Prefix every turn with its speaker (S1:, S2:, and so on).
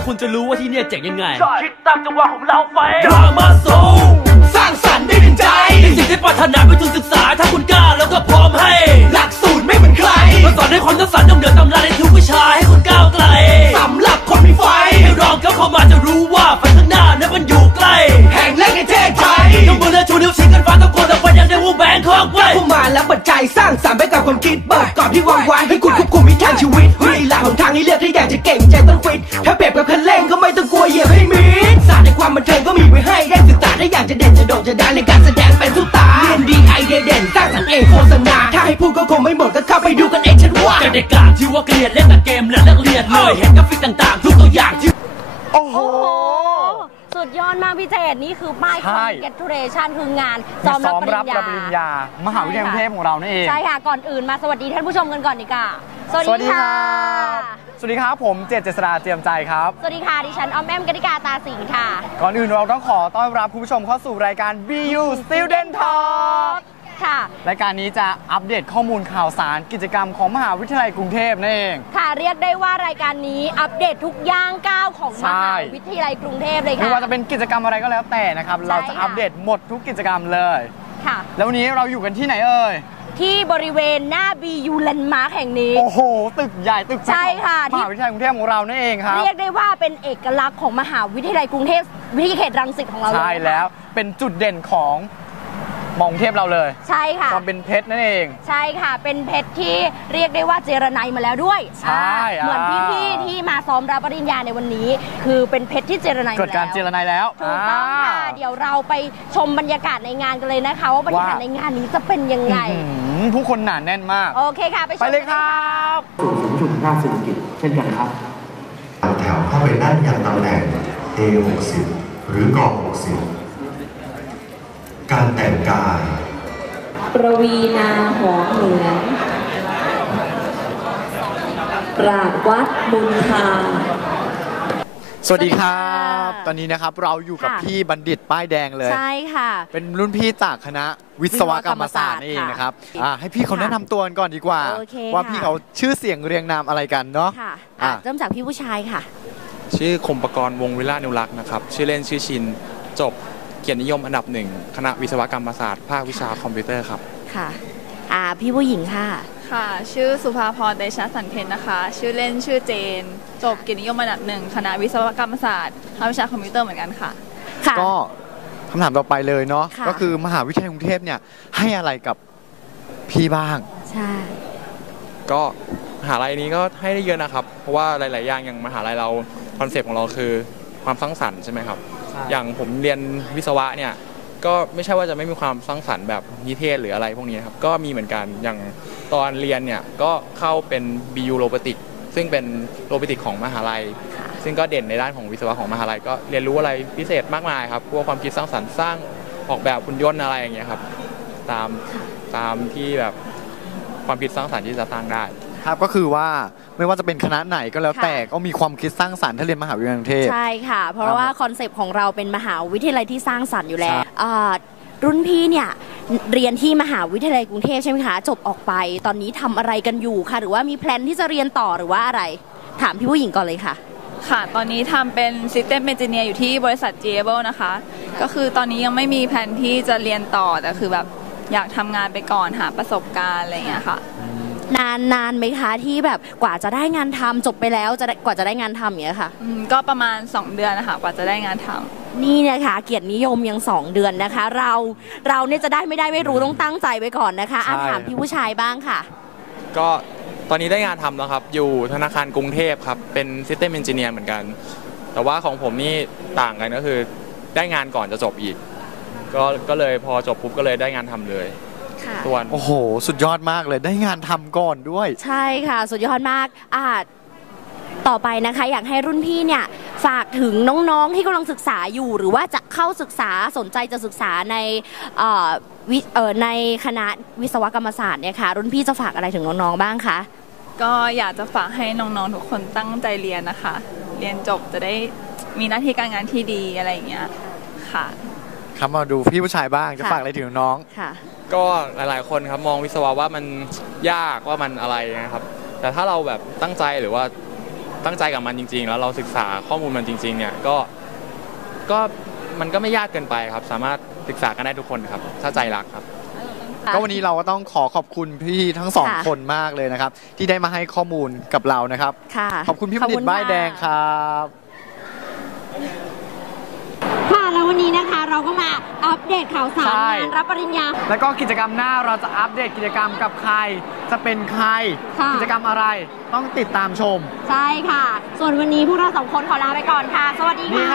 S1: แล้วคุณจะรู้ว่าที่เนี่ยเจ๋งยังไงคิดตามจังหวะของเราไปดราม่าโซสร้างสรรค์ได้ดึงใจในสิ่งที่ปรารถนาไปทุนศึกษาถ้าคุณกล้าแล้วก็พร้อมให้หลักสูตรไม่เหมือนใครเราสอนให้ความสร้างสรรค์ต้องเหนือตำราในทุกวิชาให้คุณก้าวไกลสำหรับคนมีไฟให้ลองเข้ามาจะรู้ว่าฝันข้างหน้านั้นมันอยู่ใกล้แห่งแรกในประเทศไทยยกมือและชูนิ้วชี้กันฟ้าตะโกนแต่วันยังได้วงแบงคอกไว้ผู้มาแล้วปัจจัยสร้างสรรค์ไปกับความคิดเปิดกรอบที่วางไว้ให้คุณควบคุมทิศทางชีวิตมีหลักของทางให้เลือกถ้าอยากจะเก่งใจต้องฟิตถ้าเปรียบกับคันเร่งก็ไม่ต้องกลัวเหยียบให้มิดศาสตร์ในความบันเทิงก็มีไว้ให้ได้ศึกษาถ้าอยากจะเด่นจะโด่งจะดังในการแสดงเป็นซุปตาเรียนดีไอเดียเด่นสร้างสรรค์เองโฆษณาถ้าให้พูดก็คงไม่หมดก็เข้าไปดูกันเองฉันว่าเด็กๆที่ว่าเกลียดเล่นแต่เกมและเลิกเรียนเลยเห็นกราฟิกต่างๆทุกตัวอย่างที่
S2: โอ้โห
S3: สุดยอดมากพี่เจดนี่คือป้าย congratulation คืองานซ้อมรับปริญญ
S2: ามหาวิทยาลัยกรุงเทพของเรานั่นเอง
S3: ใช่ค่ะก่อนอื่นมาสวัสดีท่านผู้ชมกันก่อนดีกว่า
S2: สวัสดีครับสวัสดีครับผมเจษฎาเจียมใจครับ
S3: สวัสดีค่ะดิฉันออมแอมกนิกาตาสิงห์ค่ะ
S2: ก่อนอื่นเราต้องขอต้อนรับคุณผู้ชมเข้าสู่รายการ BU Student Talk
S3: ค่ะ
S2: รายการนี้จะอัปเดตข้อมูลข่าวสารกิจกรรมของมหาวิทยาลัยกรุงเทพนั่นเอง
S3: ค่ะเรียกได้ว่ารายการนี้อัปเดตทุกย่างก้าวของมหาวิทยาลัยกรุงเทพเลยค่ะ
S2: ไม่ว่าจะเป็นกิจกรรมอะไรก็แล้วแต่นะครับเราจะอัปเดตหมดทุกกิจกรรมเลย
S3: ค่ะ
S2: แล้ววันนี้เราอยู่กันที่ไหนเอ่ย
S3: ที่บริเวณหน้า BU Landmark แห่งนี้
S2: โอ้โหตึกใหญ่ตึก
S3: ใช่ค่ะ
S2: มหาวิทยาลัยกรุงเทพของเรานั่นเองครับ
S3: เรียกได้ว่าเป็นเอกลักษณ์ของมหาวิทยาลัยกรุงเทพวิทยาเขตรังสิตของเรา
S2: ใช่แล้วเป็นจุดเด่นของมองเทพเราเลย
S3: ใช่ค่ะ
S2: ความเป็นเพชรนั่นเอง
S3: ใช่ค่ะเป็นเพชรที่เรียกได้ว่าเจรไนมาแล้วด้วย
S2: ใช่
S3: เหมือนพี่ๆที่มาซ้อมรับปริญญาในวันนี้คือเป็นเพชรที่เจรไนมาแล้ว
S2: เกิดการเจรไนแล้ว
S3: ถูกต้องค่ะเดี๋ยวเราไปชมบรรยากาศในงานกันเลยนะคะว่าบรรยากาศในงานนี้จะเป็นยังไง
S2: ผู้คนหนาแน่นมาก
S3: โอเคค่ะ
S2: ไปเลยครับ
S4: สู่ศูนย์ประชุมทางด้านเศรษฐกิจเช่นกันครับแถวเข้าไปนั่งยังตำแหน่ง A60 หรือกอง60การแต่งกาย
S5: ประวีนาหอมเหมือนปราดวัดบุญทา
S2: สวัสดีครับตอนนี้นะครับเราอยู่กับพี่บัณฑิตป้ายแดงเลย
S3: ใช่ค่ะ
S2: เป็นรุ่นพี่จากคณะวิศวกรรมศาสตร์นี่เองนะครับให้พี่เขาแนะนำตัวกันก่อนดีกว่าว่าพี่เขาชื่อเสียงเรียงนามอะไรกันเนาะ
S3: เริ่มจากพี่ผู้ชายค่ะ
S6: ชื่อคมปกรณ์วงวิลานุรักษ์นะครับชื่อเล่นชื่อชินจบเกียรตินิยมอันดับ1คณะวิศวกรรมศาสตร์ภาควิชาคอมพิวเตอร์ครับ
S3: ค่ะพี่ผู้หญิงค่ะ
S7: ค่ะชื่อสุภาพรเตชะสันเพญนะคะชื่อเล่นชื่อเจนจบเกียรตินิยมอันดับ1คณะวิศวกรรมศาสตร์ภาควิชาคอมพิวเตอร์เหมือนกันค่ะ
S2: ก็คำถามต่อไปเลยเนาะก็คือมหาวิทยาลัยกรุงเทพเนี่ยให้อะไรกับพี่บ้าง
S3: ใช่
S6: ก็มหาลัยนี้ก็ให้ได้เยอะนะครับเพราะว่าหลายๆอย่างอย่างมหาลัยเราคอนเซปต์ของเราคือความสร้างสรรค์ใช่ไหมครับอย่างผมเรียนวิศวะเนี่ยก็ไม่ใช่ว่าจะไม่มีความสร้างสรรค์แบบนิเทศหรืออะไรพวกนี้ครับก็มีเหมือนกันอย่างตอนเรียนเนี่ยก็เข้าเป็น BU โรบอติกซึ่งเป็นโรบอติกของมหาลัยซึ่งก็เด่นในด้านของวิศวะของมหาลัยก็เรียนรู้อะไรพิเศษมากมายครับพวกความคิดสร้างสรรค์สร้างออกแบบหุ่นยนต์อะไรอย่างเงี้ยครับตามที่แบบความคิดสร้างสรรค์ที่จะสร้างได้
S2: ครับก็คือว่าไม่ว่าจะเป็นคณะไหนก็แล้วแต่ก็มีความคิดสร้างสรรค์ถ้าเรียนมหาวิทยาลัยกรุงเทพ
S3: ใช่ค่ะเพราะว่าคอนเซปต์ของเราเป็นมหาวิทยาลัยที่สร้างสรรค์อยู่แล้วรุ่นพี่เนี่ยเรียนที่มหาวิทยาลัยกรุงเทพใช่ไหมคะจบออกไปตอนนี้ทำอะไรกันอยู่ค่ะหรือว่ามีแพลนที่จะเรียนต่อหรือว่าอะไรถามพี่ผู้หญิงก่อนเลยค่ะ
S7: ค่ะตอนนี้ทำเป็น System Engineer อยู่ที่บริษัท G-Able นะคะก็คือตอนนี้ยังไม่มีแผนที่จะเรียนต่อแต่คือแบบอยากทำงานไปก่อนหาประสบการณ์อะไรอย่างเงี้ยค่ะ
S3: นานไหมคะที่แบบกว่าจะได้งานทำจบไปแล้วกว่าจะได้งานทำอย่างเงี้ยค่ะ
S7: ก็ประมาณ2 เดือนนะคะกว่าจะได้งานทำ
S3: นี่นะคะเกียรตินิยมยัง2 เดือนนะคะเราเนี่ยจะได้ไม่รู้ต้องตั้งใจไว้ก่อนนะคะถามพี่ผู้ชายบ้างค่ะ
S6: ก็ตอนนี้ได้งานทำแล้วครับอยู่ธนาคารกรุงเทพครับเป็น System Engineer เหมือนกันแต่ว่าของผมนี่ต่างกันก็คือได้งานก่อนจะจบอีกก็เลยพอจบปุ๊บก็เลยได้งานทำเลย
S2: โอ้โหสุดยอดมากเลยได้งานทำก่อนด้วย
S3: ใช่ค่ะสุดยอดมากต่อไปนะคะอยากให้รุ่นพี่เนี่ยฝากถึงน้องๆที่กำลังศึกษาอยู่หรือว่าจะเข้าศึกษาสนใจจะศึกษาในคณะวิศวกรรมศาสตร์เนี่ยค่ะรุ่นพี่จะฝากอะไรถึงน้องๆบ้างคะ
S7: ก็อยากจะฝากให้น้องๆทุกคนตั้งใจเรียนนะคะเรียนจบจะได้มีหน้าที่การงานที่ดีอะไรอย่างเงี้ยค่ะ
S2: ครับมาดูพี่ผู้ชายบ้างจะฝากอะไรถึงน้อง
S3: ค่ะ
S6: ก็หลายๆคนครับมองวิศวะว่ามันยากว่ามันอะไรนะครับแต่ถ้าเราแบบตั้งใจหรือว่าตั้งใจกับมันจริงๆแล้วเราศึกษาข้อมูลมันจริงๆเนี่ยก็มันก็ไม่ยากเกินไปครับสามารถศึกษากันได้ทุกคนครับถ้าใจรักครับ
S2: ก็วันนี้เราก็ต้องขอขอบคุณพี่ทั้งสองคนมากเลยนะครับที่ได้มาให้ข้อมูลกับเรานะครับขอบคุณพี่บัณฑิตบ้ายแดงครับ
S3: ค่ะแล้ววันนี้นะคะเราก็มาอัปเดตข่าวสารงานรับปริญญา
S2: แล้วก็กิจกรรมหน้าเราจะอัปเดตกิจกรรมกับใครจะเป็นใครกิจกรรมอะไรต้องติดตามชม
S3: ใช่ค่ะส่วนวันนี้พวกเรา2 คนขอลาไปก่อนค่ะสวัสดีค่ะ